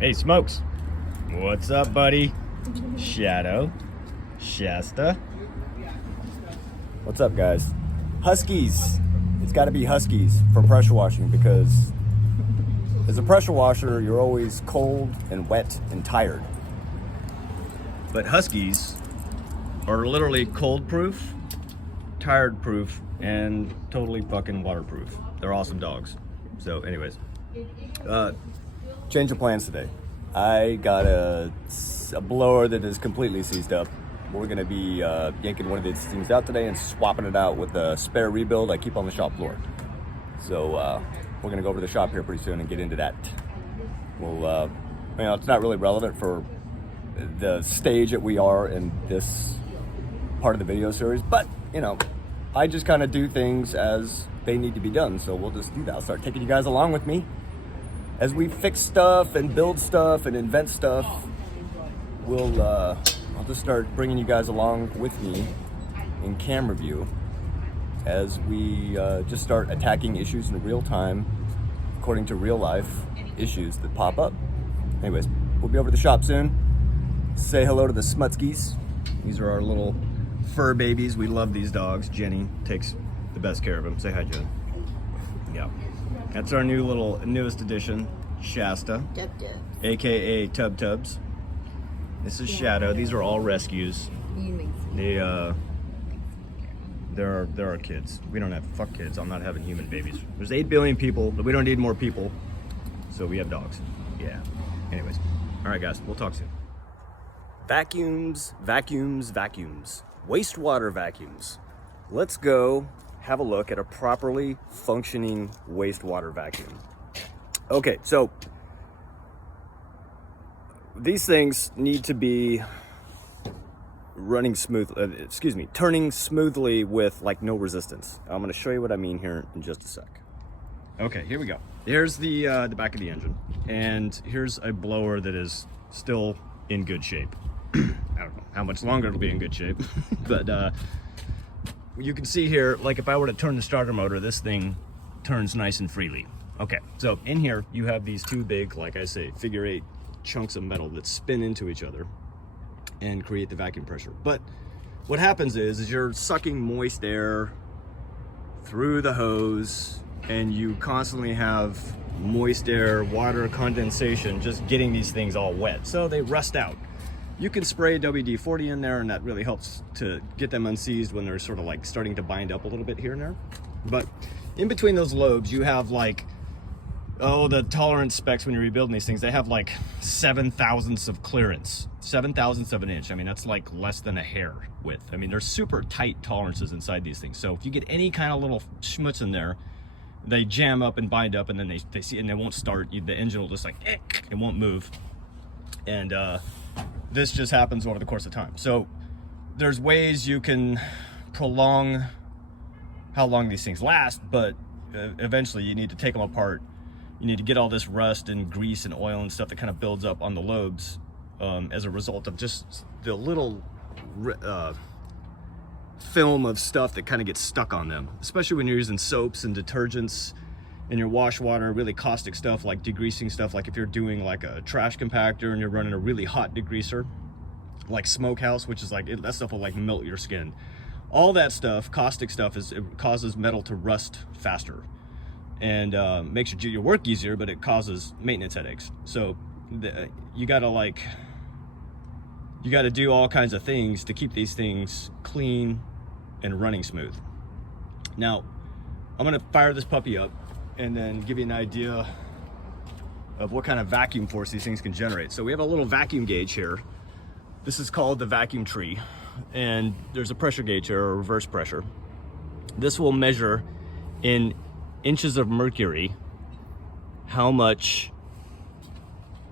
Hey, Smokes. What's up, buddy? Shadow. Shasta. What's up, guys? Huskies. It's got to be Huskies for pressure washing because as a pressure washer, you're always cold and wet and tired. But Huskies are literally cold proof, tired proof, and totally fucking waterproof. They're awesome dogs. So anyways, change of plans today. I got a blower that is completely seized up. We're gonna be yanking one of these things out today and swapping it out with a spare rebuild I keep on the shop floor. So we're gonna go over to the shop here pretty soon and get into that. We'll, it's not really relevant for the stage that we are in this part of the video series, but I just kind of do things as they need to be done. So we'll just do that. I'll start taking you guys along with me as we fix stuff and build stuff and invent stuff. I'll just start bringing you guys along with me in camera view as we just start attacking issues in real time according to real life issues that pop up. Anyways, we'll be over at the shop soon. Say hello to the Smutskis. These are our little fur babies. We love these dogs. Jenny takes the best care of them. Say hi, Jen. Yeah. That's our newest addition, Shasta, aka Tub Tubs. This is Shadow. These are all rescues. They're our kids. We don't have kids. I'm not having human babies. There's 8 billion people, but we don't need more people, so we have dogs. Yeah. Anyways, all right, guys. We'll talk soon. Vacuums, vacuums, vacuums. Wastewater vacuums. Let's go have a look at a properly functioning wastewater vacuum. Okay, so these things need to be turning smoothly with like no resistance. I'm gonna show you what I mean here in just a sec. Okay, here we go. Here's the back of the engine, and here's a blower that is still in good shape. I don't know how much longer it'll be in good shape, but you can see here, like if I were to turn the starter motor, this thing turns nice and freely. Okay, so in here you have these two big, like I say, figure 8 chunks of metal that spin into each other and create the vacuum pressure. But what happens is you're sucking moist air through the hose, and you constantly have moist air, water condensation, just getting these things all wet, so they rust out. You can spray WD-40 in there, and that really helps to get them unseized when they're sort of like starting to bind up a little bit here and there. But in between those lobes, you have like, the tolerance specs when you're rebuilding these things, they have like 7 thousandths of clearance, 7 thousandths of an inch. I mean, that's like less than a hair width. I mean, there's super tight tolerances inside these things. So if you get any kind of little schmutz in there, they jam up and bind up, and then they see, and they won't start. The engine will just like, it won't move. And this just happens over the course of time. So there's ways you can prolong how long these things last, but eventually you need to take them apart. You need to get all this rust and grease and oil and stuff that kind of builds up on the lobes as a result of just the little film of stuff that kind of gets stuck on them, especially when you're using soaps and detergents in your wash water, really caustic stuff like degreasing stuff, like if you're doing like a trash compactor and you're running a really hot degreaser like Smokehouse, which is like that stuff will like melt your skin. All that stuff, caustic stuff, it causes metal to rust faster and makes your work easier, but it causes maintenance headaches. So you gotta do all kinds of things to keep these things clean and running smooth. Now I'm gonna fire this puppy up and then give you an idea of what kind of vacuum force these things can generate. So we have a little vacuum gauge here. This is called the vacuum tree, and there's a pressure gauge here, or reverse pressure. This will measure in inches of mercury how much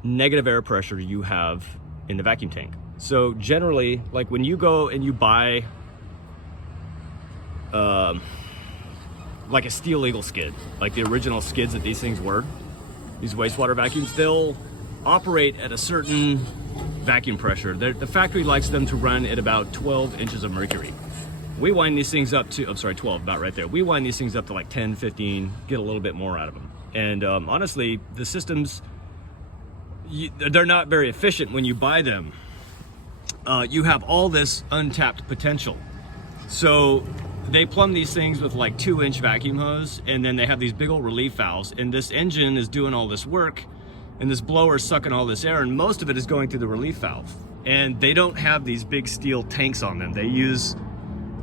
negative air pressure you have in the vacuum tank. So generally, like when you go and you buy like a Steel Eagle skid, like the original skids that these things were, these wastewater vacuums, they'll operate at a certain vacuum pressure. The factory likes them to run at about 12 inches of mercury. We wind these things up to, 12, about right there. We wind these things up to like 10, 15, get a little bit more out of them. And honestly, the systems they're not very efficient when you buy them. You have all this untapped potential. So they plumb these things with like 2-inch vacuum hose, and then they have these big old relief valves, and this engine is doing all this work, and this blower is sucking all this air, and most of it is going through the relief valve. And they don't have these big steel tanks on them. They use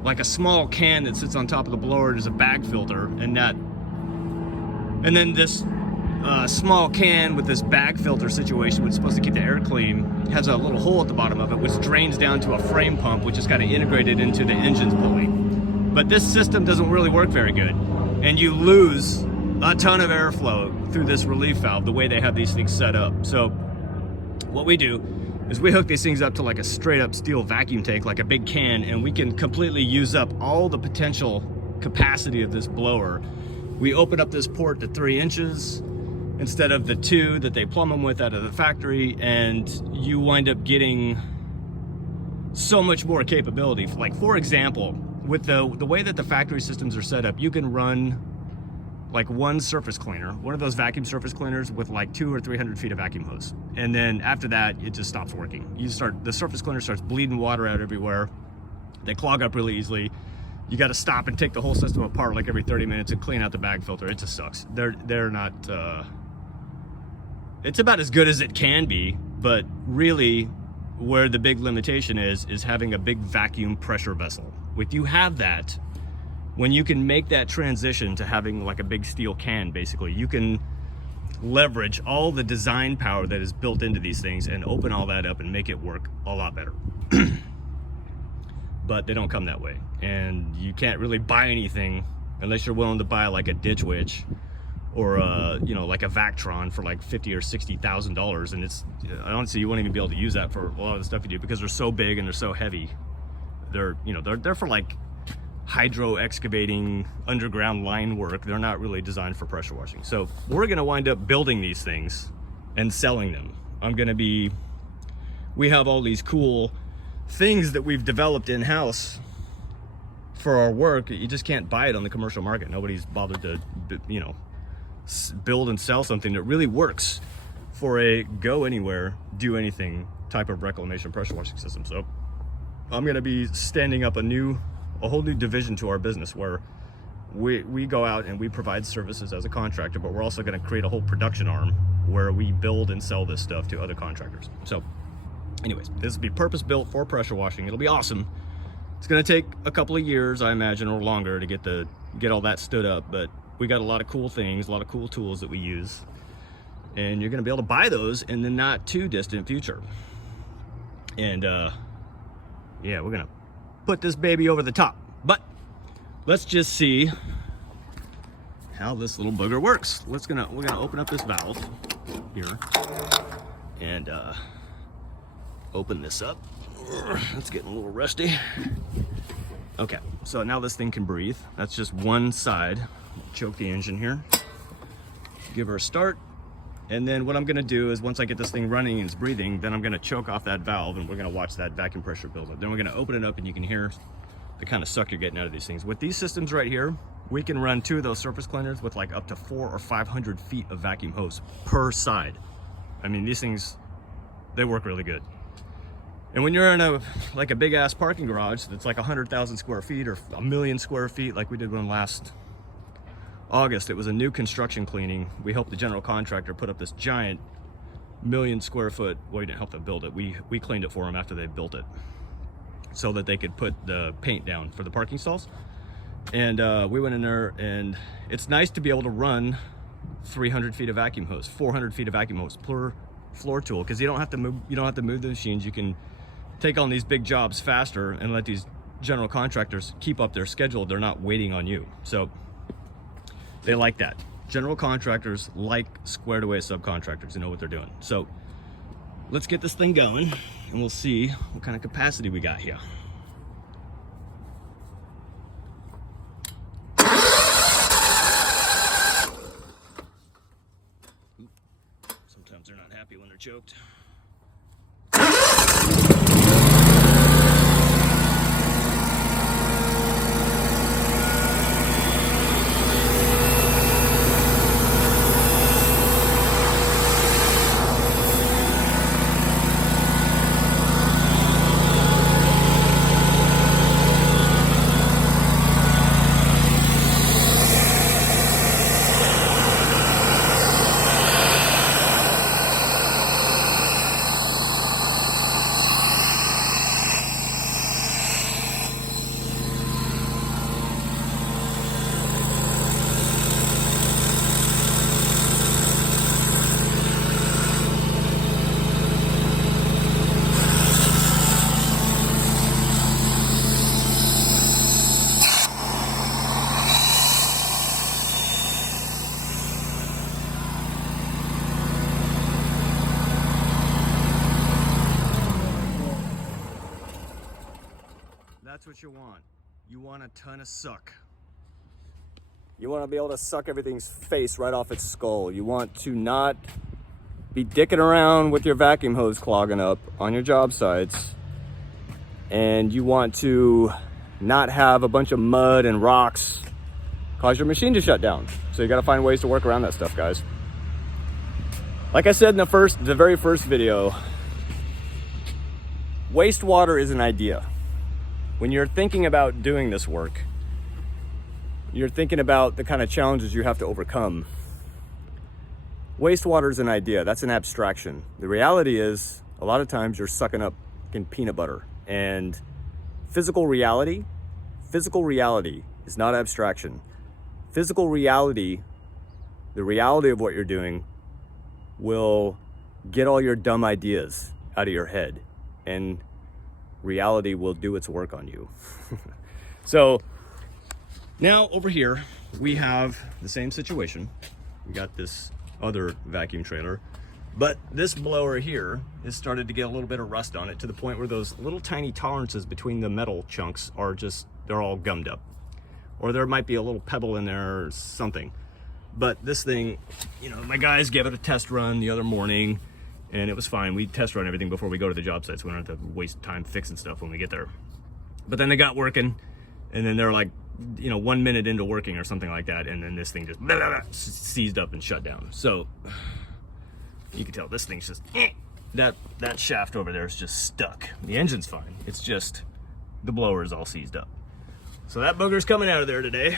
like a small can that sits on top of the blower as a bag filter, and then this small can with this bag filter situation, which is supposed to keep the air clean, has a little hole at the bottom of it, which drains down to a frame pump, which is kind of integrated into the engine's pulley. But this system doesn't really work very good, and you lose a ton of airflow through this relief valve the way they have these things set up. So what we do is we hook these things up to like a straight up steel vacuum tank, like a big can, and we can completely use up all the potential capacity of this blower. We open up this port to 3 inches instead of the 2 that they plumb them with out of the factory, and you wind up getting so much more capability. Like, for example, with the way that the factory systems are set up, you can run like one surface cleaner, one of those vacuum surface cleaners with like 200 or 300 feet of vacuum hose. And then after that, it just stops working. The surface cleaner starts bleeding water out everywhere. They clog up really easily. You got to stop and take the whole system apart like every 30 minutes and clean out the bag filter. It just sucks. They're not, it's about as good as it can be, but really where the big limitation is having a big vacuum pressure vessel. If you have that, when you can make that transition to having like a big steel can, basically, you can leverage all the design power that is built into these things and open all that up and make it work a lot better. But they don't come that way, and you can't really buy anything unless you're willing to buy like a Ditch Witch or you know, like a Vactron for like $50,000 or $60,000, and it's honestly, you won't even be able to use that for a lot of the stuff you do because they're so big and they're so heavy. They're for like hydro excavating, underground line work. They're not really designed for pressure washing. So we're gonna wind up building these things and selling them. We have all these cool things that we've developed in-house for our work. You just can't buy it on the commercial market. Nobody's bothered to, you know, build and sell something that really works for a go anywhere, do anything type of reclamation pressure washing system. So I'm gonna be standing up a whole new division to our business where we go out and we provide services as a contractor, but we're also going to create a whole production arm where we build and sell this stuff to other contractors. So anyways, this will be purpose built for pressure washing. It'll be awesome. It's going to take a couple of years, I imagine, or longer to get all that stood up, but we got a lot of cool things, a lot of cool tools that we use, and you're going to be able to buy those in the not too distant future. And yeah, we're going to put this baby over the top, but let's just see how this little booger works. We're gonna open up this valve here and open this up. It's getting a little rusty. Okay, so now this thing can breathe. That's just one side. Choke the engine here, give her a start, and then what I'm gonna do is once I get this thing running and it's breathing, then I'm gonna choke off that valve and we're gonna watch that vacuum pressure build up. Then we're gonna open it up and you can hear the kind of suck you're getting out of these things. With these systems right here, we can run 2 of those surface cleaners with like up to 400 or 500 feet of vacuum hose per side. I mean, these things, they work really good. And when you're in a big ass parking garage that's like 100,000 square feet or 1,000,000 square feet, like we did one last August, it was a new construction cleaning. We helped the general contractor put up this giant 1,000,000 square foot, well, we didn't help them build it. We cleaned it for them after they built it so that they could put the paint down for the parking stalls. And we went in there, and it's nice to be able to run 300 feet of vacuum hose, 400 feet of vacuum hose per floor tool, because you don't have to move the machines. You can take on these big jobs faster and let these general contractors keep up their schedule. They're not waiting on you. So they like that. General contractors like squared away subcontractors who know what they're doing. So let's get this thing going and we'll see what kind of capacity we got here. Sometimes they're not happy when they're choked. That's what you want. You want a ton of suck. You want to be able to suck everything's face right off its skull. You want to not be dicking around with your vacuum hose clogging up on your job sites. And you want to not have a bunch of mud and rocks cause your machine to shut down. So you got to find ways to work around that stuff, guys. Like I said in the very first video, wastewater is an idea. When you're thinking about doing this work, you're thinking about the kind of challenges you have to overcome. Wastewater is an idea, that's an abstraction. The reality is, a lot of times you're sucking up fucking peanut butter. And physical reality is not abstraction. Physical reality, the reality of what you're doing, will get all your dumb ideas out of your head. And reality will do its work on you. So now over here we have the same situation. We got this other vacuum trailer, but this blower here has started to get a little bit of rust on it, to the point where those little tiny tolerances between the metal chunks are just, they're all gummed up, or there might be a little pebble in there or something. But this thing, you know, my guys gave it a test run the other morning and it was fine. We test run everything before we go to the job site, so we don't have to waste time fixing stuff when we get there. But then they got working, and then they're like, you know, 1 minute into working or something like that, and then this thing just seized up and shut down. So you can tell this thing's just, that shaft over there is just stuck. The engine's fine. It's just the blower is all seized up. So that booger's coming out of there today.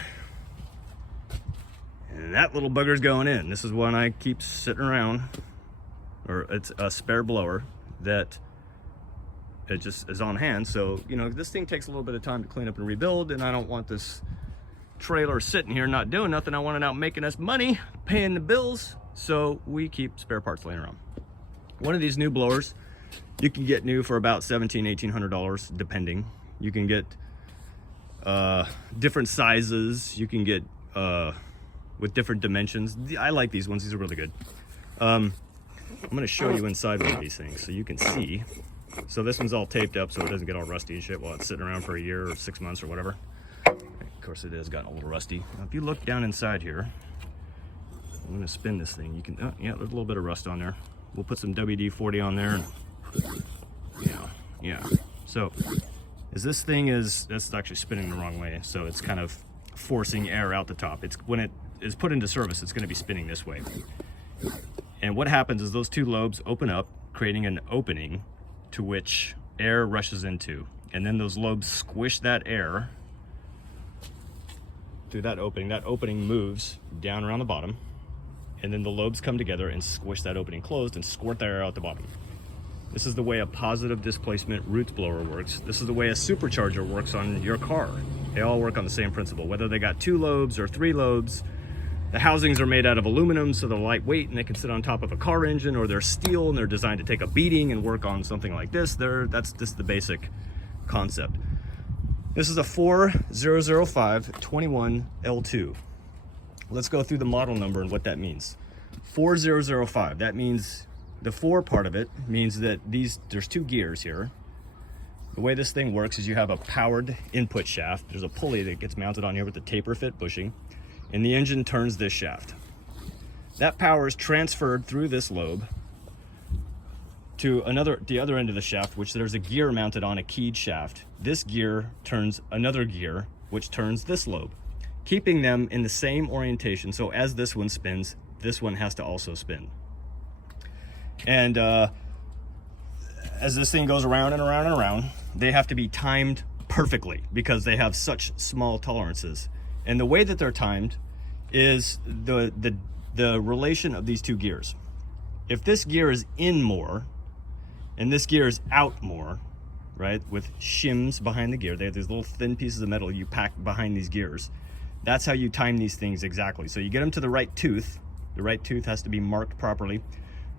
And that little bugger's going in. This is one I keep sitting around. Or it's a spare blower that it just is on hand. So, you know, this thing takes a little bit of time to clean up and rebuild, and I don't want this trailer sitting here not doing nothing. I want it out making us money, paying the bills. So we keep spare parts laying around. One of these new blowers you can get new for about $1,700-1,800 depending. You can get different sizes. You can get with different dimensions. I like these ones. These are really good. I'm going to show you inside one of these things so you can see. So this one's all taped up so it doesn't get all rusty and shit while it's sitting around for a year or 6 months or whatever. Of course it has gotten a little rusty. Now, if you look down inside here, I'm going to spin this thing. You can, oh, yeah, there's a little bit of rust on there. We'll put some WD-40 on there. And, yeah. So as this thing is, that's actually spinning the wrong way. So it's kind of forcing air out the top. It's when it is put into service, it's going to be spinning this way. And what happens is those two lobes open up, creating an opening to which air rushes into. And then those lobes squish that air through that opening. That opening moves down around the bottom. And then the lobes come together and squish that opening closed and squirt the air out the bottom. This is the way a positive displacement roots blower works. This is the way a supercharger works on your car. They all work on the same principle, whether they got 2 lobes or 3 lobes. The housings are made out of aluminum, so they're lightweight and they can sit on top of a car engine, or they're steel and they're designed to take a beating and work on something like this. That's just the basic concept. This is a 4005-21L2. Let's go through the model number and what that means. 4005, that means the 4 part of it means that there's 2 gears here. The way this thing works is you have a powered input shaft. There's a pulley that gets mounted on here with the taper fit bushing, and the engine turns this shaft. That power is transferred through this lobe to the other end of the shaft, which there's a gear mounted on a keyed shaft. This gear turns another gear, which turns this lobe, keeping them in the same orientation. So as this one spins, this one has to also spin. And as this thing goes around and around and around, they have to be timed perfectly because they have such small tolerances. And the way that they're timed is the relation of these 2 gears. If this gear is in more and this gear is out more, right, with shims behind the gear, they have these little thin pieces of metal you pack behind these gears. That's how you time these things exactly. So you get them to the right tooth. The right tooth has to be marked properly.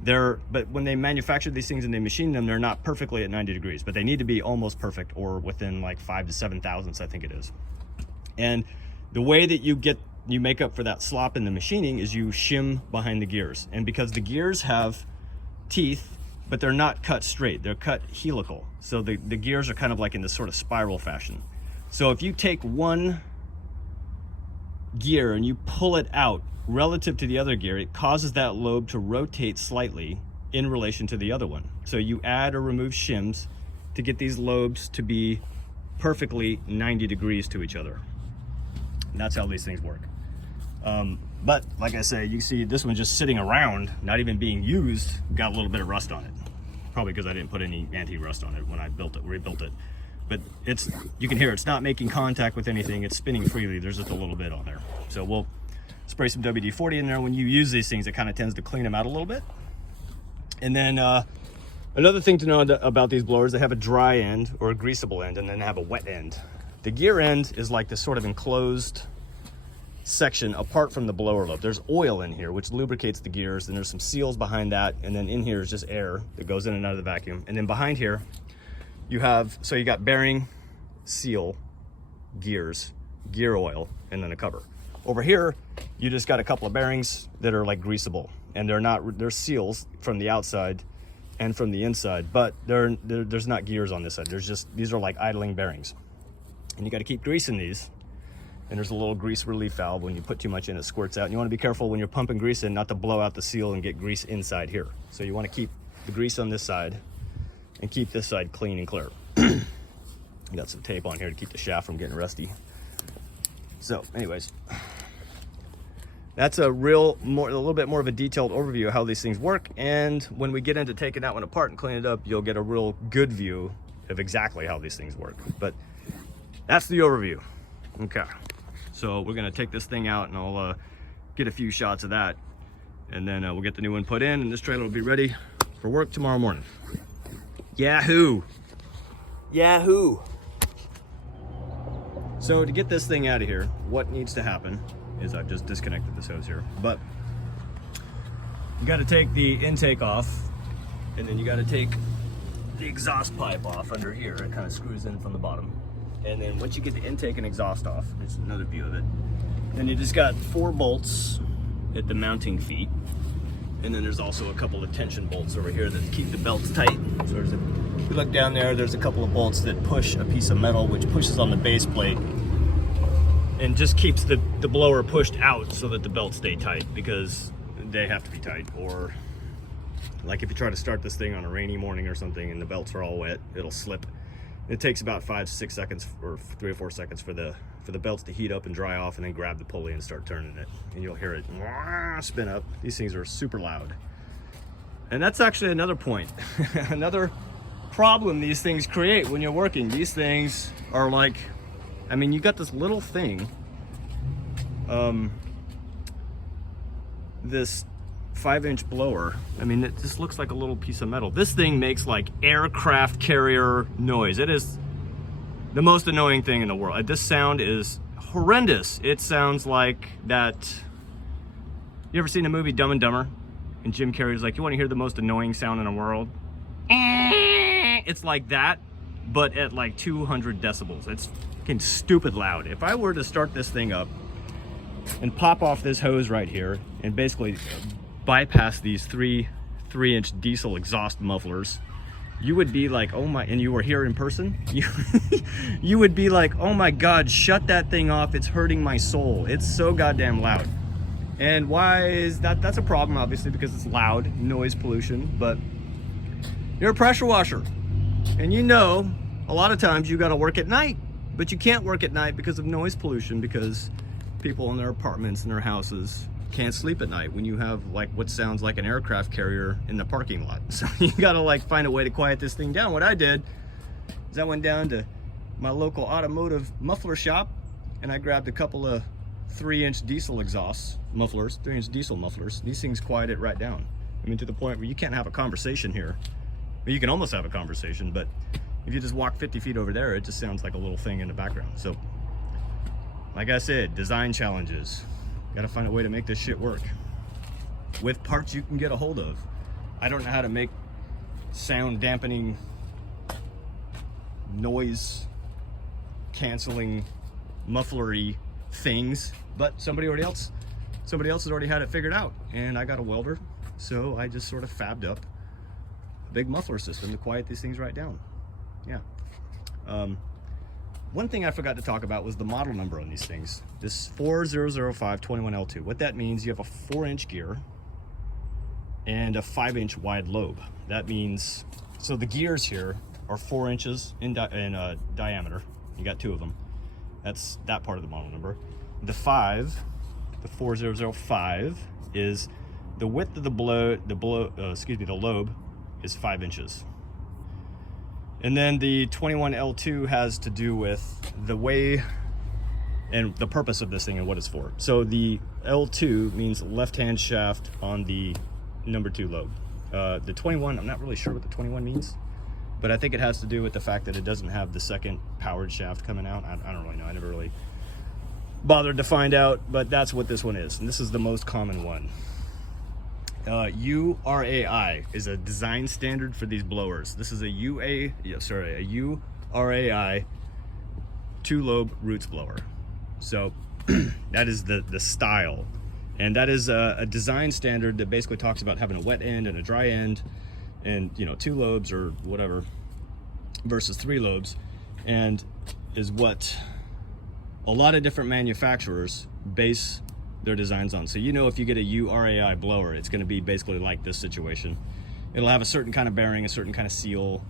But when they manufacture these things and they machine them, they're not perfectly at 90 degrees, but they need to be almost perfect, or within like 5 to 7 thousandths, I think it is. And the way that you make up for that slop in the machining is you shim behind the gears. And because the gears have teeth, but they're not cut straight, they're cut helical. So the gears are kind of like in this sort of spiral fashion. So if you take one gear and you pull it out relative to the other gear, it causes that lobe to rotate slightly in relation to the other one. So you add or remove shims to get these lobes to be perfectly 90 degrees to each other. And that's how these things work. But like I say, you see this one just sitting around, not even being used, got a little bit of rust on it. Probably because I didn't put any anti-rust on it when I rebuilt it. But you can hear it's not making contact with anything. It's spinning freely. There's just a little bit on there. So we'll spray some WD-40 in there. When you use these things, it kind of tends to clean them out a little bit. And then another thing to know about these blowers, they have a dry end or a greasable end, and then they have a wet end. The gear end is like this sort of enclosed section apart from the blower lobe. There's oil in here which lubricates the gears, and there's some seals behind that, and then in here is just air that goes in and out of the vacuum. And then behind here you got bearing, seal, gears, gear oil, and then a cover. Over here you just got a couple of bearings that are like greasable, and they're seals from the outside and from the inside, but there's not gears on this side. These are like idling bearings, and you got to keep greasing these. And there's a little grease relief valve. When you put too much in, it squirts out. And you want to be careful when you're pumping grease in not to blow out the seal and get grease inside here. So you want to keep the grease on this side and keep this side clean and clear. Got some tape on here to keep the shaft from getting rusty. So anyways, that's a little bit more of a detailed overview of how these things work. And when we get into taking that one apart and clean it up, you'll get a real good view of exactly how these things work. But that's the overview. Okay. So we're gonna take this thing out, and I'll get a few shots of that, and then we'll get the new one put in, and this trailer will be ready for work tomorrow morning. Yahoo! Yahoo! So to get this thing out of here, what needs to happen is I've just disconnected this hose here, but you got to take the intake off, and then you got to take the exhaust pipe off under here. It kind of screws in from the bottom. And then once you get the intake and exhaust off, there's another view of it. Then you just got 4 bolts at the mounting feet. And then there's also a couple of tension bolts over here that keep the belts tight. So if you look down there, there's a couple of bolts that push a piece of metal which pushes on the base plate and just keeps the blower pushed out so that the belts stay tight, because they have to be tight. Or like if you try to start this thing on a rainy morning or something and the belts are all wet, it'll slip. It takes about 5 to 6 seconds or 3 or 4 seconds for the belts to heat up and dry off, and then grab the pulley and start turning it, and you'll hear it spin up. These things are super loud. And that's actually another point. Another problem these things create when you're working. These things are like, I mean, you got this little thing, this 5-inch blower. I mean, it just looks like a little piece of metal. This thing makes like aircraft carrier noise. It is the most annoying thing in the world. This sound is horrendous. It sounds like that. You ever seen the movie Dumb and Dumber? And Jim Carrey's like, you want to hear the most annoying sound in the world? It's like that, but at like 200 decibels. It's fucking stupid loud. If I were to start this thing up and pop off this hose right here and basically bypass these 3-inch diesel exhaust mufflers, you would be like, oh my, and you were here in person, you would be like, oh my God, shut that thing off. It's hurting my soul. It's so goddamn loud. And why is that? That's a problem, obviously, because it's loud, noise pollution. But you're a pressure washer, and you know a lot of times you got to work at night, but you can't work at night because of noise pollution, because people in their apartments and their houses can't sleep at night when you have like what sounds like an aircraft carrier in the parking lot. So you gotta like find a way to quiet this thing down. What I did is I went down to my local automotive muffler shop, and I grabbed a couple of 3-inch diesel exhaust mufflers, 3-inch diesel mufflers. These things quiet it right down. I mean, to the point where you can't have a conversation here. Well, you can almost have a conversation, but if you just walk 50 feet over there, it just sounds like a little thing in the background. So like I said, design challenges. Gotta find a way to make this shit work with parts you can get a hold of. I don't know how to make sound dampening, noise canceling, mufflery things, but somebody else has already had it figured out, and I got a welder, so I just sort of fabbed up a big muffler system to quiet these things right down. Yeah. one thing I forgot to talk about was the model number on these things. This 4005-21L2. What that means, you have a 4-inch gear and a 5-inch wide lobe. That means, so the gears here are 4 inches in diameter. You got 2 of them. That's that part of the model number. The 4005 is the width of the lobe is 5 inches. And then the 21L2 has to do with the way and the purpose of this thing and what it's for. So the L2 means left-hand shaft on the number 2 lobe. The 21, I'm not really sure what the 21 means, but I think it has to do with the fact that it doesn't have the second powered shaft coming out. I don't really know. I never really bothered to find out, but that's what this one is. And this is the most common one. URAI is a design standard for these blowers. This is a URAI 2-lobe roots blower. So that is the style. And that is a design standard that basically talks about having a wet end and a dry end, and 2 lobes or whatever versus 3 lobes, and is what a lot of different manufacturers base their designs on. So if you get a URAI blower, it's going to be basically like this situation. It'll have a certain kind of bearing, a certain kind of seal.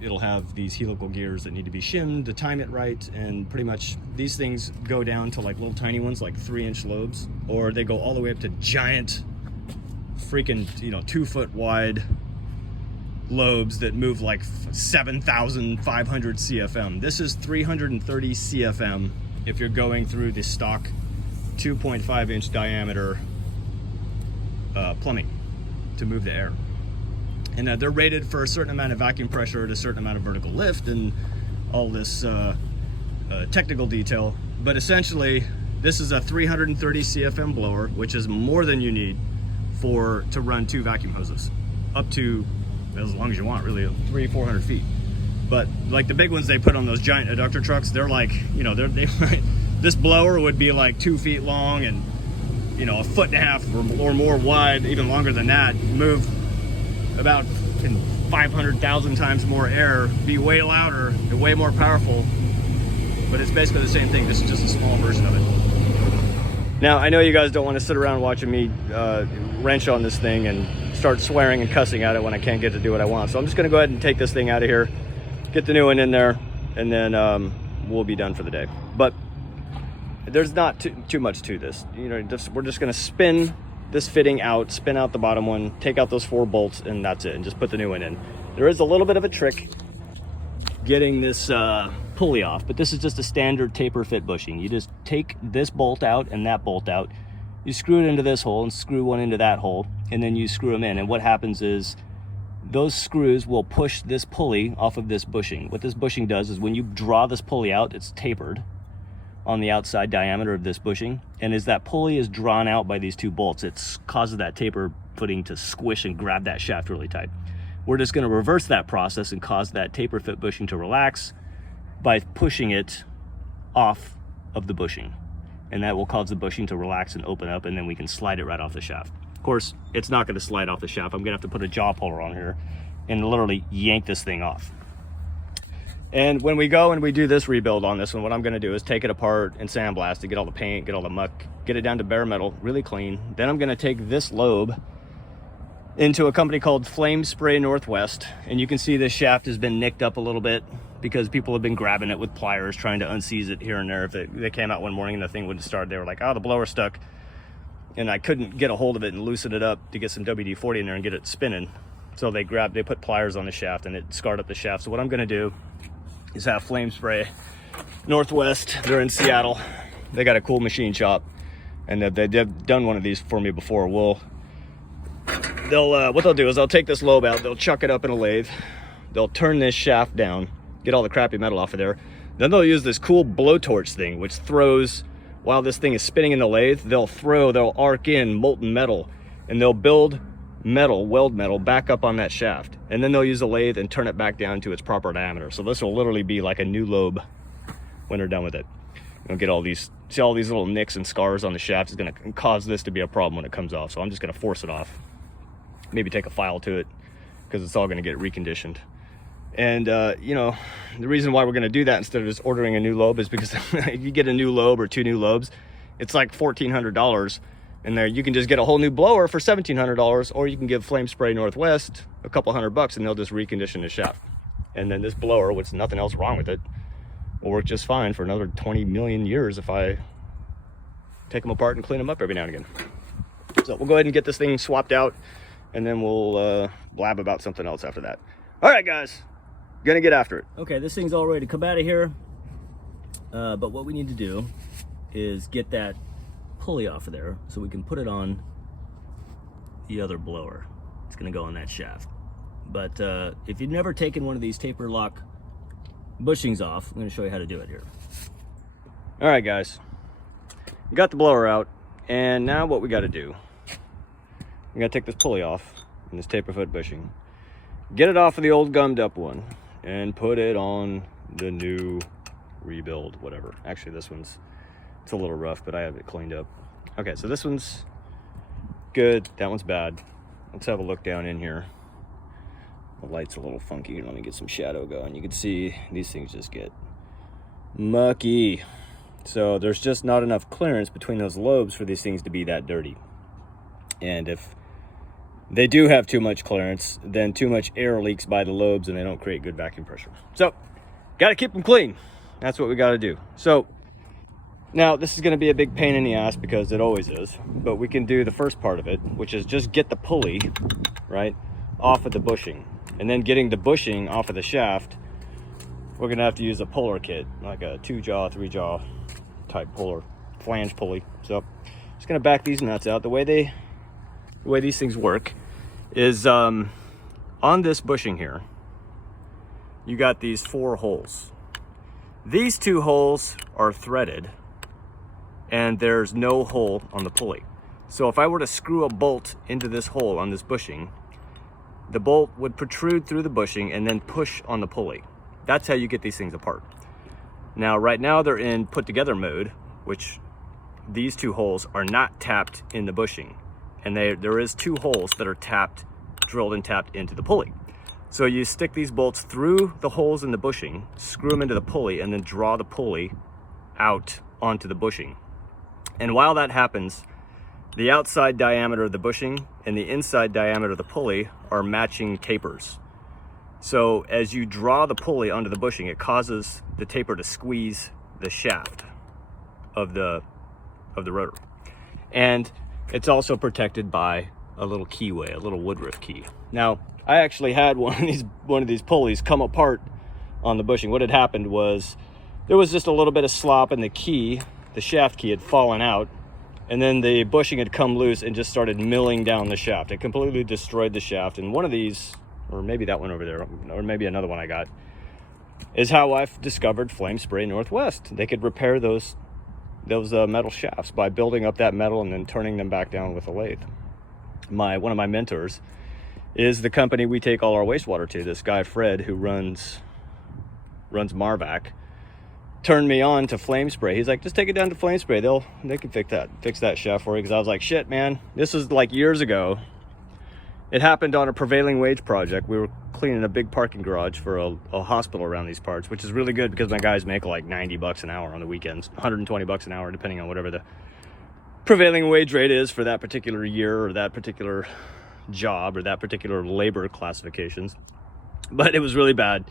It'll have these helical gears that need to be shimmed to time it right, and pretty much these things go down to like little tiny ones, like 3-inch lobes, or they go all the way up to giant freaking 2-foot wide lobes that move like 7,500 CFM. This is 330 CFM if you're going through the stock 2.5-inch diameter plumbing to move the air. And they're rated for a certain amount of vacuum pressure at a certain amount of vertical lift and all this technical detail. But essentially, this is a 330 CFM blower, which is more than you need to run 2 vacuum hoses, up to as long as you want, really, 300-400 feet. But like the big ones they put on those giant adductor trucks, they're like, this blower would be like 2 feet long and 1.5 foot or more wide, even longer than that, move about 500,000 times more air, be way louder and way more powerful, but it's basically the same thing. This is just a small version of it. Now, I know you guys don't want to sit around watching me wrench on this thing and start swearing and cussing at it when I can't get to do what I want. So I'm just going to go ahead and take this thing out of here, get the new one in there, and then we'll be done for the day. But there's not too much to this. We're just going to spin this fitting out, spin out the bottom one, take out those 4 bolts, and that's it, and just put the new one in. There is a little bit of a trick getting this pulley off, but this is just a standard taper fit bushing. You just take this bolt out and that bolt out, you screw it into this hole and screw one into that hole, and then you screw them in. And what happens is those screws will push this pulley off of this bushing. What this bushing does is when you draw this pulley out, it's tapered on the outside diameter of this bushing, and as that pulley is drawn out by these 2 bolts, it causes that taper footing to squish and grab that shaft really tight. We're just going to reverse that process and cause that taper fit bushing to relax by pushing it off of the bushing, and that will cause the bushing to relax and open up, and then we can slide it right off the shaft. Of course, it's not going to slide off the shaft. I'm going to have to put a jaw puller on here and literally yank this thing off. And when we go and we do this rebuild on this one, what I'm going to do is take it apart and sandblast it, get all the paint, get all the muck, get it down to bare metal, really clean. Then I'm going to take this lobe into a company called Flame Spray Northwest, and you can see this shaft has been nicked up a little bit because people have been grabbing it with pliers, trying to unseize it here and there. If they came out one morning and the thing wouldn't start, they were like, oh, the blower's stuck. And I couldn't get a hold of it and loosen it up to get some WD-40 in there and get it spinning. So they put pliers on the shaft and it scarred up the shaft. So what I'm going to do is have Flame Spray Northwest. They're in Seattle. They got a cool machine shop, and they've done one of these for me before. What they'll do is they'll take this lobe out, they'll chuck it up in a lathe, they'll turn this shaft down, get all the crappy metal off of there. Then they'll use this cool blowtorch thing, which throws, while this thing is spinning in the lathe, they'll arc in molten metal, and they'll build weld metal back up on that shaft, and then they'll use a lathe and turn it back down to its proper diameter. So this will literally be like a new lobe when they're done with it. You'll get all these little nicks and scars on the shaft. Is going to cause this to be a problem when it comes off. So I'm just going to force it off, maybe take a file to it, because it's all going to get reconditioned. And you know, the reason why we're going to do that instead of just ordering a new lobe is because if you get a new lobe or 2 new lobes, it's like $1,400. And there you can just get a whole new blower for $1,700, or you can give Flame Spray Northwest a couple $100 and they'll just recondition the shaft. And then this blower, with nothing else wrong with it, will work just fine for another 20 million years if I take them apart and clean them up every now and again. So we'll go ahead and get this thing swapped out, and then we'll blab about something else after that. All right, guys, gonna get after it. Okay, this thing's all ready to come out of here, but what we need to do is get that pulley off of there so we can put it on the other blower. It's gonna go on that shaft. But if you've never taken one of these taper lock bushings off, I'm gonna show you how to do it here. All right, guys, we got the blower out, and now what we gotta do, we gotta take this pulley off and this taper foot bushing, get it off of the old gummed up one, and put it on the new rebuild, whatever. Actually, this one's, it's a little rough, but I have it cleaned up. Okay, so this one's good, that one's bad. Let's have a look down in here. The light's a little funky. Let me get some shadow going. You can see these things just get mucky. So there's just not enough clearance between those lobes for these things to be that dirty. And if they do have too much clearance, then too much air leaks by the lobes and they don't create good vacuum pressure. So got to keep them clean. That's what we got to do. So now this is going to be a big pain in the ass, because it always is, but we can do the first part of it, which is just get the pulley right off of the bushing. And then getting the bushing off of the shaft, we're gonna have to use a puller kit, like a 2-jaw, 3-jaw type puller, flange pulley. So just gonna back these nuts out. The way these things work is on this bushing here, you got these 4 holes. These 2 holes are threaded, and there's no hole on the pulley. So if I were to screw a bolt into this hole on this bushing, the bolt would protrude through the bushing and then push on the pulley. That's how you get these things apart. Now, right now they're in put together mode, which these 2 holes are not tapped in the bushing. And there is 2 holes that are tapped, drilled and tapped into the pulley. So you stick these bolts through the holes in the bushing, screw them into the pulley, and then draw the pulley out onto the bushing. And while that happens, the outside diameter of the bushing and the inside diameter of the pulley are matching tapers. So as you draw the pulley onto the bushing, it causes the taper to squeeze the shaft of the rotor. And it's also protected by a little keyway, a little Woodruff key. Now, I actually had one of these pulleys come apart on the bushing. What had happened was there was just a little bit of slop, and the key, the shaft key, had fallen out. And then the bushing had come loose and just started milling down the shaft. It completely destroyed the shaft. And one of these, or maybe that one over there, or maybe another one I got, is how I've discovered Flame Spray Northwest. They could repair those metal shafts by building up that metal and then turning them back down with a lathe. One of my mentors is the company we take all our wastewater to. This guy Fred, who runs Marvac, turned me on to Flame Spray. He's like, just take it down to Flame Spray. They can fix that shaft for you. Because I was like, shit, man, this was like years ago. It happened on a prevailing wage project. We were cleaning a big parking garage for a hospital around these parts, which is really good because my guys make like $90 an hour on the weekends, $120 an hour, depending on whatever the prevailing wage rate is for that particular year or that particular job or that particular labor classifications. But it was really bad.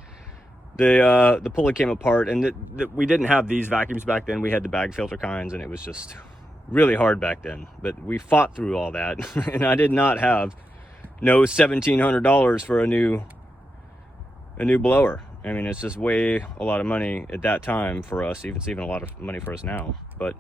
The pulley came apart, and we didn't have these vacuums back then. We had the bag filter kinds, and it was just really hard back then. But we fought through all that, and I did not have no $1,700 for a new blower. I mean, it's just a lot of money at that time for us. It's even a lot of money for us now. But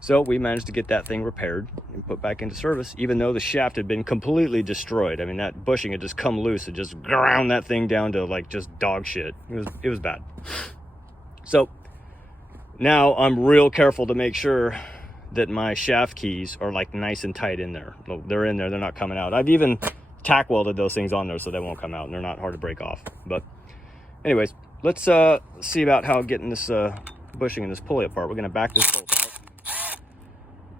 so we managed to get that thing repaired and put back into service, even though the shaft had been completely destroyed. I mean, that bushing had just come loose and just ground that thing down to like just dog shit. It was bad. So now I'm real careful to make sure that my shaft keys are like nice and tight in there. They're in there, they're not coming out. I've even tack welded those things on there so they won't come out, and they're not hard to break off. But anyways, let's see about how getting this bushing and this pulley apart. We're gonna back this bolt out.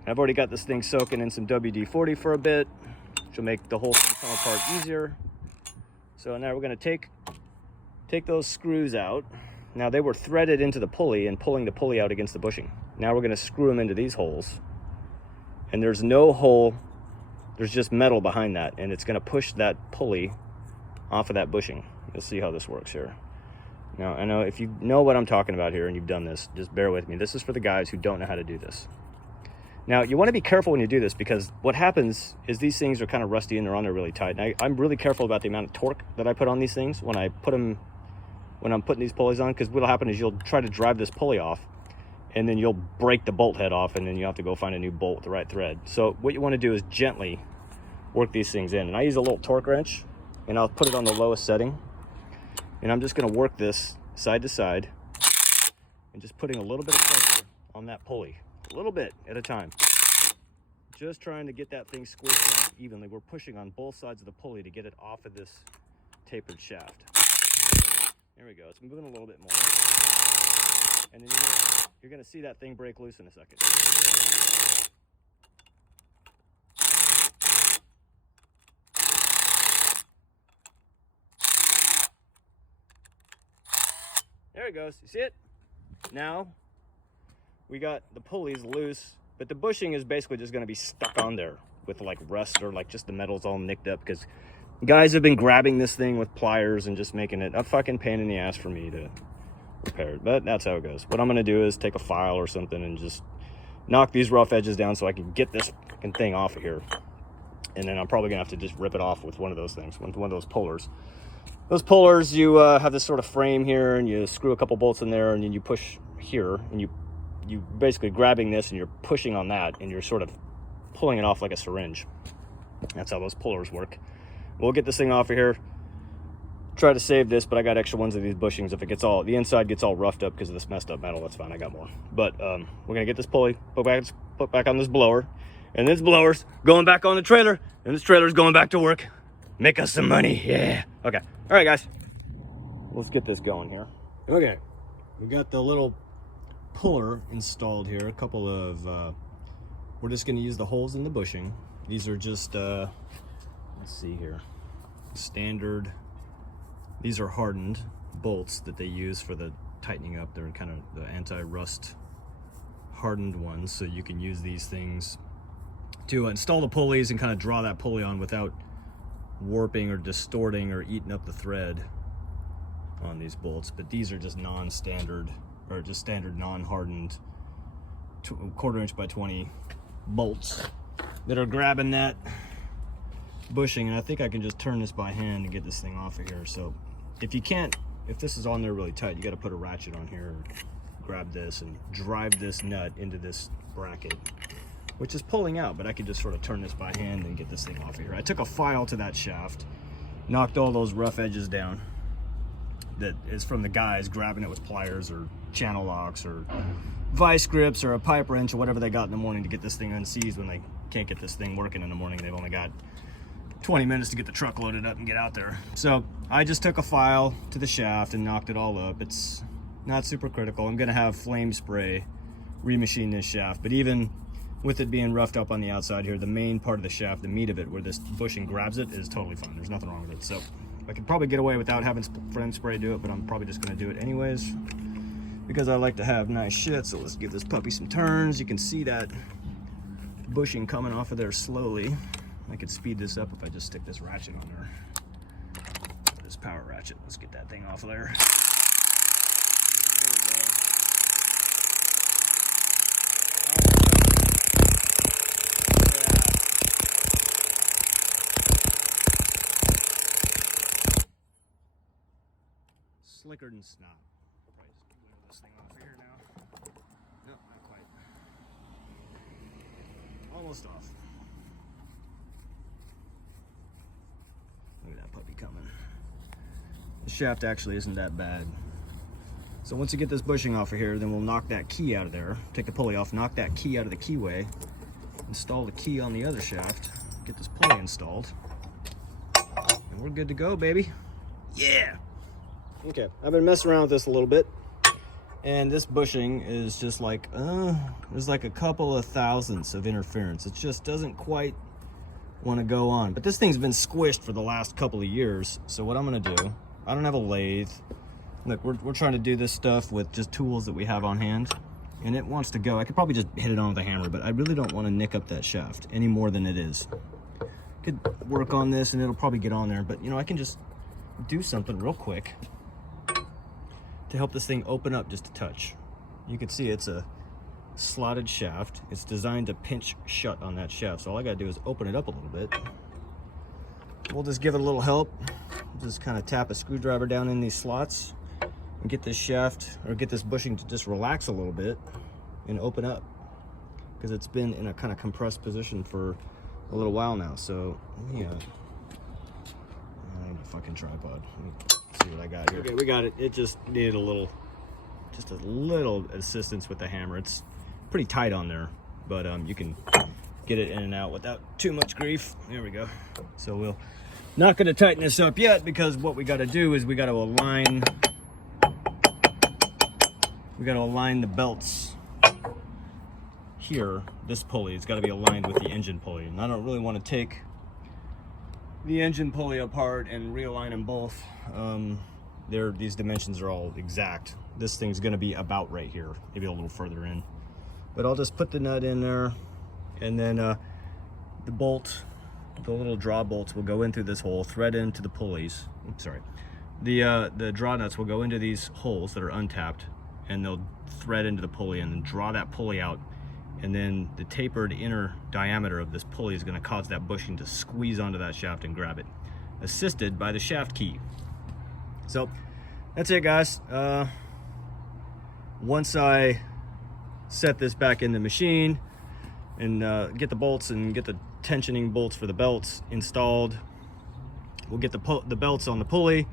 I've already got this thing soaking in some WD-40 for a bit, which will make the whole thing come apart easier. So now we're gonna take take those screws out. Now they were threaded into the pulley and pulling the pulley out against the bushing. Now we're going to screw them into these holes. And there's no hole, there's just metal behind that, and it's going to push that pulley off of that bushing. You'll see how this works here. Now, I know if you know what I'm talking about here and you've done this, just bear with me. This is for the guys who don't know how to do this. Now, you want to be careful when you do this, because what happens is these things are kind of rusty and they're on there really tight. And I'm really careful about the amount of torque that I put on these things when I'm putting these pulleys on, because what'll happen is you'll try to drive this pulley off, and then you'll break the bolt head off, and then you have to go find a new bolt with the right thread. So what you want to do is gently work these things in. And I use a little torque wrench, and I'll put it on the lowest setting. And I'm just going to work this side to side, and just putting a little bit of pressure on that pulley, a little bit at a time. Just trying to get that thing squished out evenly. We're pushing on both sides of the pulley to get it off of this tapered shaft. There we go. It's moving a little bit more. And then you're gonna see that thing break loose in a second. There it goes. You see it? Now we got the pulleys loose, but the bushing is basically just gonna be stuck on there with like rust, or like just the metal's all nicked up, because guys have been grabbing this thing with pliers and just making it a fucking pain in the ass for me to repair it. But that's how it goes. What I'm gonna do is take a file or something and just knock these rough edges down so I can get this fucking thing off of here. And then I'm probably gonna have to just rip it off with one of those things, one of those pullers. Those pullers, you have this sort of frame here, and you screw a couple bolts in there, and then you push here, and you basically grabbing this and you're pushing on that, and you're sort of pulling it off like a syringe. That's how those pullers work. We'll get this thing off of here, try to save this, but I got extra ones of these bushings. If the inside gets all roughed up because of this messed up metal, that's fine, I got more. But we're gonna get this pulley put back on this blower, and this blower's going back on the trailer, and this trailer's going back to work. Make us some money, yeah. Okay, all right guys, let's get this going here. Okay, we got the little puller installed here. A couple of, we're just gonna use the holes in the bushing. These are just, let's see here, standard, these are hardened bolts that they use for the tightening up. They're kind of the anti-rust hardened ones, so you can use these things to install the pulleys and kind of draw that pulley on without warping or distorting or eating up the thread on these bolts. But these are just non-standard, or just standard non-hardened 1/4 inch by 20 bolts that are grabbing that bushing. And I think I can just turn this by hand and get this thing off of here. So if this is on there really tight, you got to put a ratchet on here, grab this and drive this nut into this bracket, which is pulling out, but I can just sort of turn this by hand and get this thing off of here. I took a file to that shaft, knocked all those rough edges down that is from the guys grabbing it with pliers or channel locks or vice grips or a pipe wrench or whatever they got in the morning to get this thing unseized when they can't get this thing working in the morning. They've only got 20 minutes to get the truck loaded up and get out there. So I just took a file to the shaft and knocked it all up. It's not super critical. I'm gonna have flame spray remachine this shaft, but even with it being roughed up on the outside here, the main part of the shaft, the meat of it, where this bushing grabs it, is totally fine. There's nothing wrong with it. So I could probably get away without having flame spray do it, but I'm probably just gonna do it anyways because I like to have nice shit. So let's give this puppy some turns. You can see that bushing coming off of there slowly. I could speed this up if I just stick this ratchet on there. This power ratchet. Let's get that thing off of there. There we go. Slicker than snot. I'll probably just wiggle this thing off of here now. Nope, not quite. Almost off. Look at that puppy coming. The shaft actually isn't that bad. So once you get this bushing off of here, then we'll knock that key out of there. Take the pulley off, knock that key out of the keyway, install the key on the other shaft, get this pulley installed, and we're good to go, baby. Yeah! Okay, I've been messing around with this a little bit, and this bushing is just like, there's like a couple of thousandths of interference. It just doesn't quite want to go on. But this thing's been squished for the last couple of years, so what I'm gonna do, I don't have a lathe, Look, we're trying to do this stuff with just tools that we have on hand, and it wants to go. I could probably just hit it on with a hammer, but I really don't want to nick up that shaft any more than it is. Could work on this and it'll probably get on there, but you know, I can just do something real quick to help this thing open up just a touch. You can see it's a slotted shaft. It's designed to pinch shut on that shaft, so all I gotta do is open it up a little bit. We'll just give it a little help. Just kind of tap a screwdriver down in these slots and get this shaft, or get this bushing to just relax a little bit and open up, because it's been in a kind of compressed position for a little while now. So yeah, I need a fucking tripod. Let me see what I got here. Okay, we got it. It just needed just a little assistance with the hammer. It's pretty tight on there, but you can get it in and out without too much grief. There we go. So we'll not going to tighten this up yet, because what we got to do is we got to align the belts here. This pulley has got to be aligned with the engine pulley, and I don't really want to take the engine pulley apart and realign them both. These dimensions are all exact. This thing's going to be about right here, maybe a little further in, but I'll just put the nut in there, and then the little draw bolts will go in through this hole, thread into the pulleys. Oops, sorry. The draw nuts will go into these holes that are untapped, and they'll thread into the pulley and then draw that pulley out. And then the tapered inner diameter of this pulley is going to cause that bushing to squeeze onto that shaft and grab it, assisted by the shaft key. So that's it, guys. Once I set this back in the machine and get the bolts and get the tensioning bolts for the belts installed, we'll get the belts on the pulley,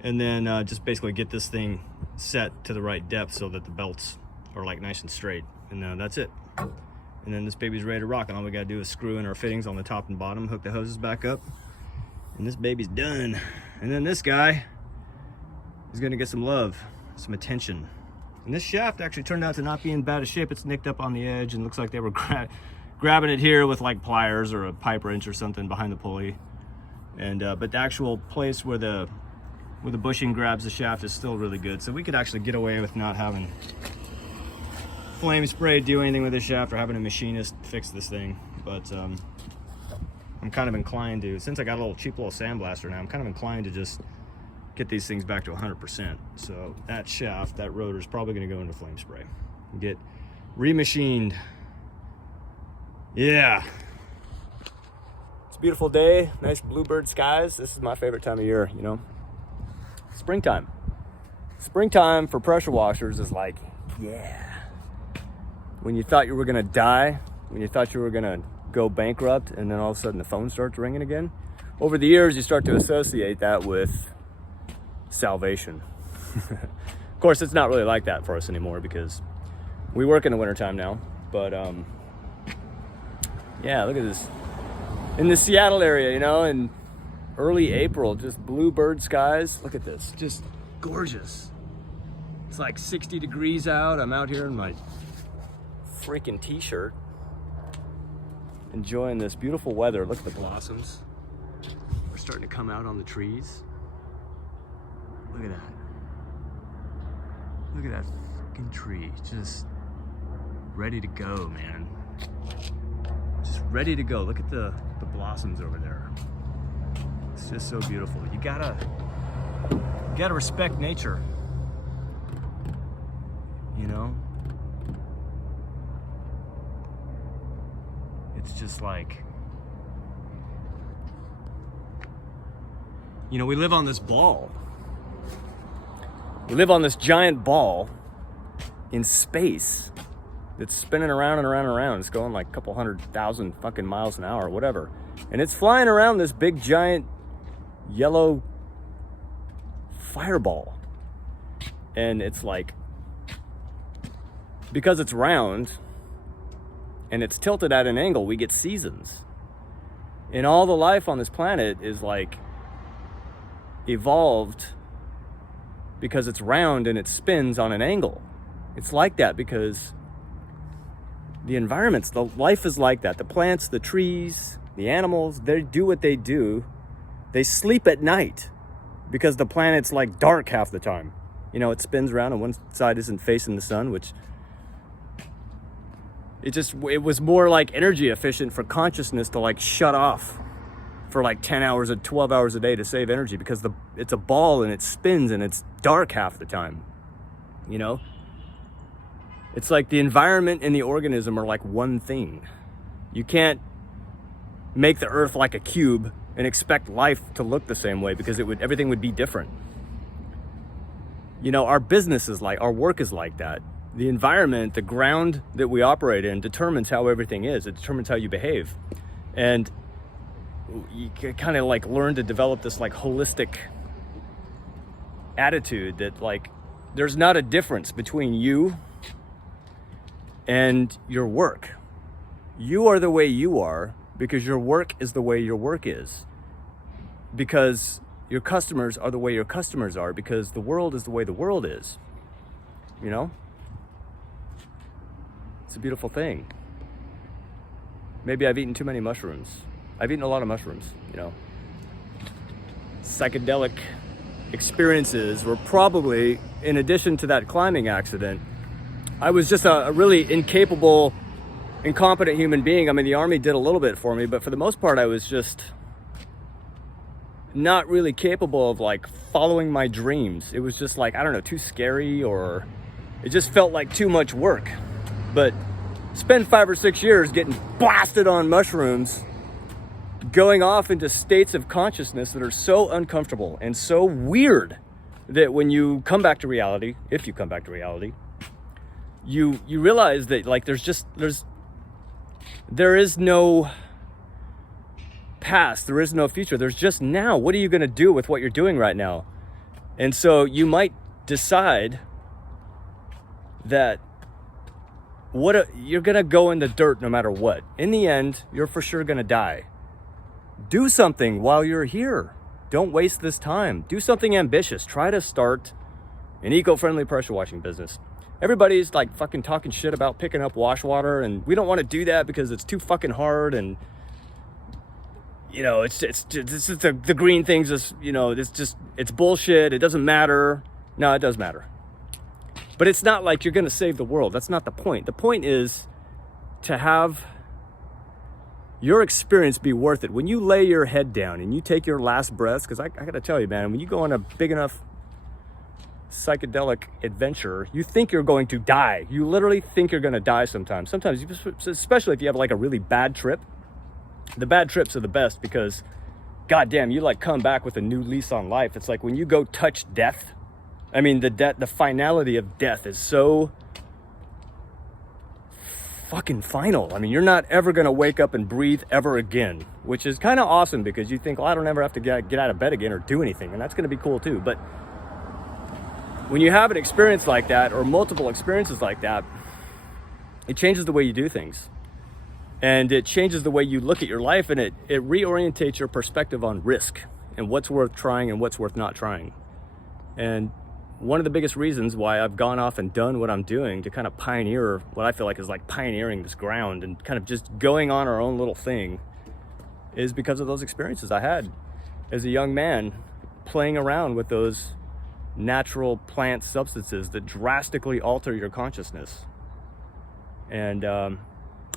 and then just basically get this thing set to the right depth so that the belts are like nice and straight, and that's it. And then this baby's ready to rock, and all we gotta do is screw in our fittings on the top and bottom, hook the hoses back up, and this baby's done. And then this guy is gonna get some love, some attention. And this shaft actually turned out to not be in bad a shape. It's nicked up on the edge and looks like they were grabbing it here with like pliers or a pipe wrench or something behind the pulley. And but the actual place where the bushing grabs the shaft is still really good. So we could actually get away with not having flame spray do anything with this shaft, or having a machinist fix this thing. But I'm kind of inclined to, since I got a cheap little sandblaster now, I'm kind of inclined to just get these things back to 100%. So that shaft, that rotor is probably going to go into flame spray and get remachined. Yeah, it's a beautiful day, nice bluebird skies. This is my favorite time of year, you know. Springtime for pressure washers is like, yeah, when you thought you were gonna die, when you thought you were gonna go bankrupt, and then all of a sudden the phone starts ringing again. Over the years, you start to associate that with salvation. Of course, it's not really like that for us anymore, because we work in the wintertime now. But yeah, look at this. In the Seattle area, you know, in early April, just bluebird skies. Look at this, just gorgeous. It's like 60 degrees out. I'm out here in my freaking t-shirt, enjoying this beautiful weather. Look at the blossoms. We're starting to come out on the trees. Look at that. Look at that fucking tree. Just ready to go, man. Just ready to go. Look at the blossoms over there. It's just so beautiful. You gotta respect nature, you know? It's just like, you know, we live on this ball. We live on this giant ball in space that's spinning around and around and around. It's going like a couple 100,000 fucking miles an hour or whatever. And it's flying around this big giant yellow fireball. And it's like, because it's round and it's tilted at an angle, we get seasons. And all the life on this planet is like evolved because it's round and it spins on an angle. It's like that because the environments, the life is like that. The plants, the trees, the animals, they do what they do. They sleep at night because the planet's like dark half the time. You know, it spins around and one side isn't facing the sun, which it was more like energy efficient for consciousness to like shut off for like 10 hours or 12 hours a day to save energy, because it's a ball and it spins and it's dark half the time. You know, it's like the environment and the organism are like one thing. You can't make the earth like a cube and expect life to look the same way, because everything would be different. You know, our business is like, our work is like that. The environment, the ground that we operate in determines how everything is. It determines how you behave. And you kind of like learn to develop this like holistic attitude that like, there's not a difference between you and your work. You are the way you are because your work is the way your work is. Because your customers are the way your customers are, because the world is the way the world is. You know? It's a beautiful thing. Maybe I've eaten too many mushrooms. I've eaten a lot of mushrooms, you know. Psychedelic experiences were probably, in addition to that climbing accident, I was just a really incapable, incompetent human being. I mean, the Army did a little bit for me, but for the most part, I was just not really capable of like following my dreams. It was just like, I don't know, too scary, or it just felt like too much work. But spend 5 or 6 years getting blasted on mushrooms, going off into states of consciousness that are so uncomfortable and so weird that when you come back to reality, if you come back to reality, you realize that like there is no past, there is no future, there's just now. What are you going to do with what you're doing right now? And so you might decide that you're going to go in the dirt no matter what. In the end, you're for sure going to die. Do something while you're here. Don't waste this time. Do something ambitious. Try to start an eco-friendly pressure washing business. Everybody's like fucking talking shit about picking up wash water, and we don't want to do that because it's too fucking hard, and you know, it's the green things is, you know, it's bullshit. It doesn't matter. No, it does matter. But it's not like you're going to save the world. That's not the point. The point is to have your experience be worth it. When you lay your head down and you take your last breaths, because I got to tell you, man, when you go on a big enough psychedelic adventure, you think you're going to die. You literally think you're going to die sometimes. Sometimes, especially if you have like a really bad trip. The bad trips are the best because, goddamn, you like come back with a new lease on life. It's like when you go touch death. I mean, the finality of death is so fucking final. I mean, you're not ever going to wake up and breathe ever again, which is kind of awesome because you think, well, I don't ever have to get out of bed again or do anything. And that's going to be cool too. But when you have an experience like that, or multiple experiences like that, it changes the way you do things. And it changes the way you look at your life, and it reorientates your perspective on risk and what's worth trying and what's worth not trying. And one of the biggest reasons why I've gone off and done what I'm doing to kind of pioneer what I feel like is like pioneering this ground and kind of just going on our own little thing is because of those experiences I had as a young man playing around with those natural plant substances that drastically alter your consciousness. And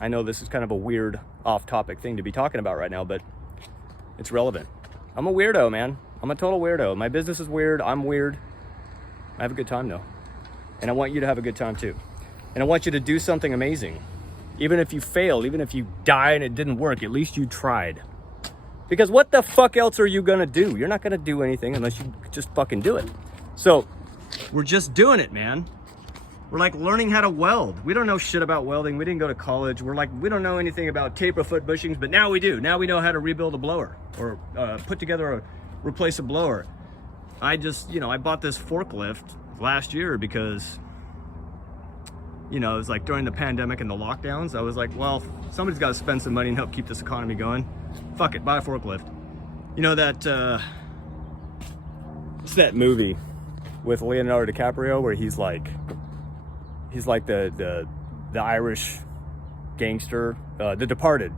I know this is kind of a weird off-topic thing to be talking about right now, but it's relevant. I'm a weirdo, man. I'm a total weirdo. My business is weird. I'm weird. I have a good time though. And I want you to have a good time too. And I want you to do something amazing. Even if you failed, even if you died and it didn't work, at least you tried. Because what the fuck else are you gonna do? You're not gonna do anything unless you just fucking do it. So we're just doing it, man. We're like learning how to weld. We don't know shit about welding. We didn't go to college. We're like, we don't know anything about taper foot bushings, but now we do. Now we know how to rebuild a blower or replace a blower. I bought this forklift last year because, you know, it was like during the pandemic and the lockdowns. I was like, well, somebody's got to spend some money and help keep this economy going. Fuck it, buy a forklift. You know that, it's that movie with Leonardo DiCaprio where he's like the Irish gangster, The Departed.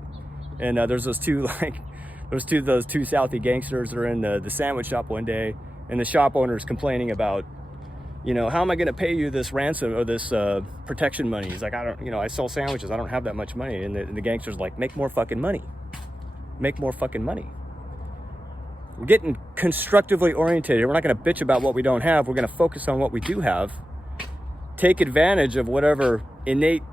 And there's those two Southie gangsters that are in the sandwich shop one day, and the shop owner is complaining about you know, how am I going to pay you this ransom or this protection money? He's like, I don't, you know, I sell sandwiches. I don't have that much money. And the gangster's like, make more fucking money. Make more fucking money. We're getting constructively orientated. We're not going to bitch about what we don't have. We're going to focus on what we do have. Take advantage of whatever innate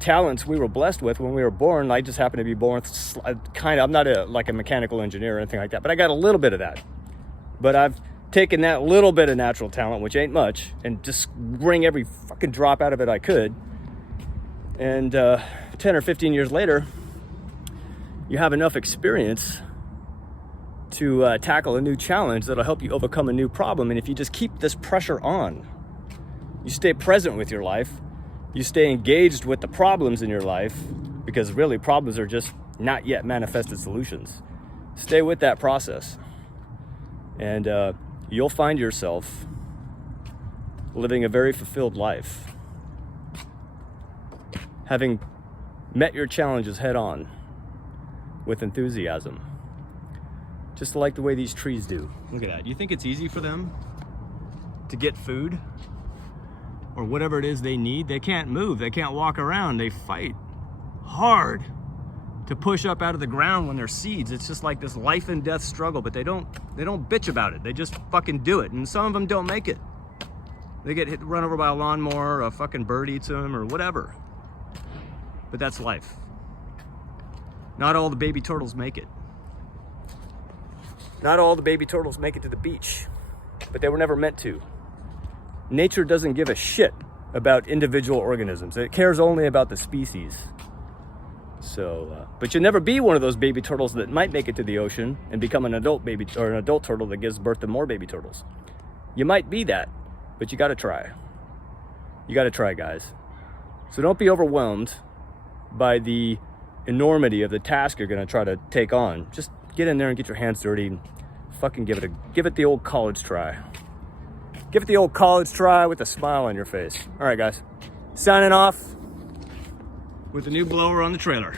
talents we were blessed with when we were born. I just happen to be born I'm not like a mechanical engineer or anything like that, but I got a little bit of that. But I've taken that little bit of natural talent, which ain't much, and just wring every fucking drop out of it I could. And 10 or 15 years later, you have enough experience to tackle a new challenge that'll help you overcome a new problem. And if you just keep this pressure on, you stay present with your life, you stay engaged with the problems in your life, because really problems are just not yet manifested solutions. Stay with that process, and you'll find yourself living a very fulfilled life, having met your challenges head on with enthusiasm, just like the way these trees do. Look at that. You think it's easy for them to get food or whatever it is they need? They can't move, they can't walk around, they fight hard to push up out of the ground when they're seeds. It's just like this life and death struggle, but they don't bitch about it. They just fucking do it. And some of them don't make it. They get run over by a lawnmower, a fucking bird eats them, or whatever. But that's life. Not all the baby turtles make it. Not all the baby turtles make it to the beach, but they were never meant to. Nature doesn't give a shit about individual organisms. It cares only about the species. So, but you'll never be one of those baby turtles that might make it to the ocean and become an adult baby or an adult turtle that gives birth to more baby turtles. You might be that, but you got to try. You got to try, guys. So don't be overwhelmed by the enormity of the task you're going to try to take on. Just get in there and get your hands dirty and fucking give it the old college try. Give it the old college try with a smile on your face. All right, guys. Signing off with the new blower on the trailer.